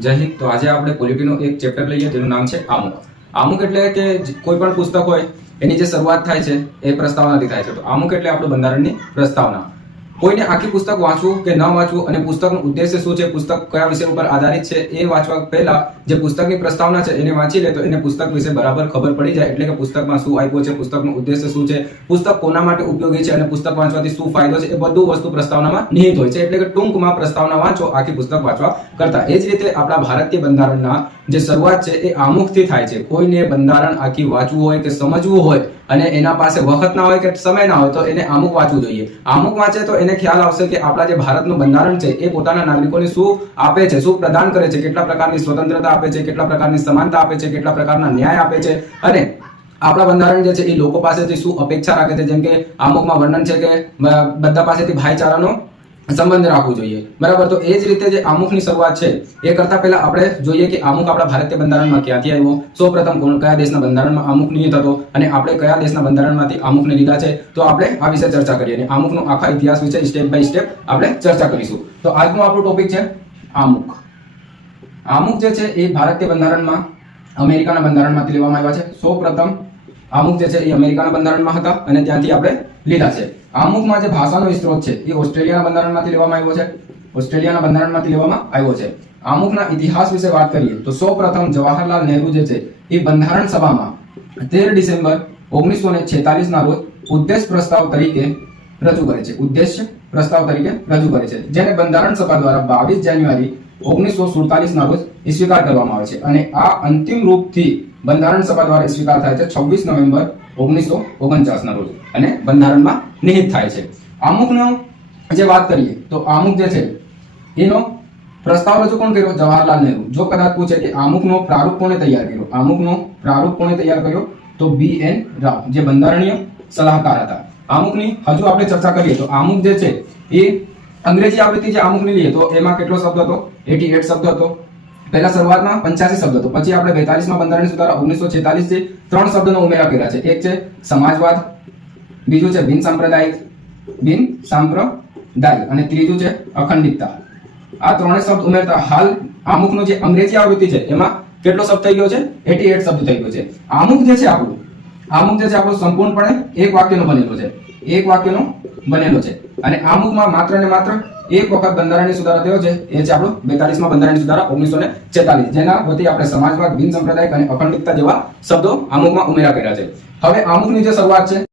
જય હિન્દ। તો આજે આપણે પોલિટીનું એક ચેપ્ટર લઈએ જેનું નામ છે આમુખ। આમુખ એટલે કે કોઈ પણ પુસ્તક હોય એની જે શરૂઆત થાય છે એ પ્રસ્તાવનાથી થાય છે। તો આમુખ એટલે આપણું બંધારણની પ્રસ્તાવના। કોઈને આખી પુસ્તક વાંચવું કે ન વાંચવું અને પુસ્તકનો ઉદ્દેશ્ય શું છે, પુસ્તક કયા વિષય ઉપર આધારિત છે એ વાંચવા પહેલા જે પુસ્તકની પ્રસ્તાવના છે એને વાંચી લે તો એને પુસ્તક વિશે બરાબર ખબર પડી જાય। એટલે કે પુસ્તકમાં શું આપ્યું છે, પુસ્તકનો ઉદ્દેશ્ય શું છે, પુસ્તક કોના માટે ઉપયોગી છે અને પુસ્તક વાંચવાથી શું ફાયદો છે, એ બધું વસ્તુ પ્રસ્તાવનામાં નિહિત હોય છે। એટલે કે ટૂંકમાં પ્રસ્તાવના વાંચો આખી પુસ્તક વાંચવા કરતા। એ જ રીતે આપણા ભારતીય બંધારણના જે શરૂઆત છે એ આમુખથી થાય છે। કોઈને બંધારણ આખી વાંચવું હોય કે સમજવું હોય અને એના પાસે વખત ના હોય કે સમય ના હોય તો એને આમુખ વાંચવું જોઈએ। આમુખ વાંચે તો એને ખ્યાલ આવશે કે આપણા જે ભારતનું બંધારણ છે એ પોતાના નાગરિકોને શું આપે છે, શું પ્રદાન કરે છે, કેટલા પ્રકારની સ્વતંત્રતા આપે છે, કેટલા પ્રકારની સમાનતા આપે છે, કેટલા પ્રકારના ન્યાય આપે છે અને આપણા બંધારણ જે છે એ લોકો પાસેથી શું અપેક્ષા રાખે છે। જેમ કે આમુખમાં વર્ણન છે કે બધા પાસેથી ભાઈચારાનો સંબંધ રાખવું જોઈએ, બરાબર। તો એ જ રીતે જે આમુખની શરૂઆત છે એ કરતા પહેલા આપણે જોઈએ કે આમુખ આપણા ભારતીય બંધારણમાં ક્યાંથી આવ્યો, સૌપ્રથમ કયા દેશના બંધારણમાં આમુખ નિહિત હતો અને આપણે કયા દેશના બંધારણમાંથી આમુખને લીધા છે, તો આપણે આ વિશે ચર્ચા કરીએ અને આમુખનો આખા ઇતિહાસ વિશે સ્ટેપ બાય સ્ટેપ આપણે ચર્ચા કરીશું। તો આજનો આપણો ટોપિક છે આમુખ। આમુખ જે છે એ ભારતીય બંધારણમાં અમેરિકાના બંધારણમાંથી લેવામાં આવ્યા છે। સૌપ્રથમ આમુખ જે છે એ અમેરિકાના બંધારણમાં હતા અને ત્યાંથી આપણે લીધા છે। આમુખમાં જે ભાષાનો સ્ત્રોત છે એ ઓસ્ટ્રેલિયાના બંધારણમાંથી લેવામાં આવ્યો છે, ઓસ્ટ્રેલિયાના બંધારણમાંથી લેવામાં આવ્યો છે। આમુખના ઇતિહાસ વિશે વાત કરીએ તો સૌપ્રથમ જવાહરલાલ નહેરુ જે છે એ બંધારણ સભામાં 13 ડિસેમ્બર 1946 ના રોજ ઉદ્દેશ પ્રસ્તાવ તરીકે રજૂ કરે છે, ઉદ્દેશ્ય પ્રસ્તાવ તરીકે રજૂ કરે છે, જેને બંધારણ સભા દ્વારા 22 જાન્યુઆરી 1947 ના રોજ સ્વીકાર કરવામાં આવે છે અને આ અંતિમ રૂપથી બંધારણ સભા દ્વારા સ્વીકાર થાય છે 26 નવેમ્બર 1949 ના રોજ અને બંધારણમાં નિહિત થાય છે। આમુખનો જે વાત કરીએ તો આમુખ જે છે એનો પ્રસ્તાવ રજૂ કોણ કર્યો? જવાહરલાલ નહેરુ। જો કદાચ પૂછે કે આમુખનો પ્રારૂપ કોણે તૈયાર કર્યો, આમુખનો પ્રારૂપ કોણે તૈયાર કર્યો, તો BN રાવ જે બંધારણીય સલાહકાર હતા। આમુખની હજુ આપણે ચર્ચા કરીએ તો આમુખ જે છે એ અંગ્રેજી આવૃત્તિ જે આમુખની લઈએ તો એમાં કેટલો શબ્દ હતો? 88 શબ્દ હતો। પહેલા શરૂઆતમાં 85 શબ્દ હતો, પછી આપણે 42માં બંધારણ સુધારા 1946 થી 3 શબ્દનો ઉમેરા કર્યા છે। એક છે સમાજવાદ, બીજું છે બિન સાંપ્રદાયિક અને ત્રીજું છે અખંડિતતા। આ ત્રણે શબ્દ ઉમેરતા હાલ આમુખનો જે અંગ્રેજી આવૃત્તિ છે એમાં કેટલો શબ્દ થઈ ગયો છે? 88 શબ્દ થઈ ગયો છે। આમુખ જે છે આપણું સંપૂર્ણપણે એક વાક્યનો બનેલો છે, એક વાક્યનો બનેલો છે અને આમુખમાં માત્ર ને માત્ર એક વખત બંધારણીય સુધારા થયો છે, એ છે આપણો 42માં બંધારણીય સુધારા 1946, જેના વતી આપણે સમાજવાદ, બિન સાંપ્રદાયિક અને અખંડિતતા જેવા શબ્દો આમુખમાં ઉમેરા કર્યા છે। હવે આમુખની જે શરૂઆત છે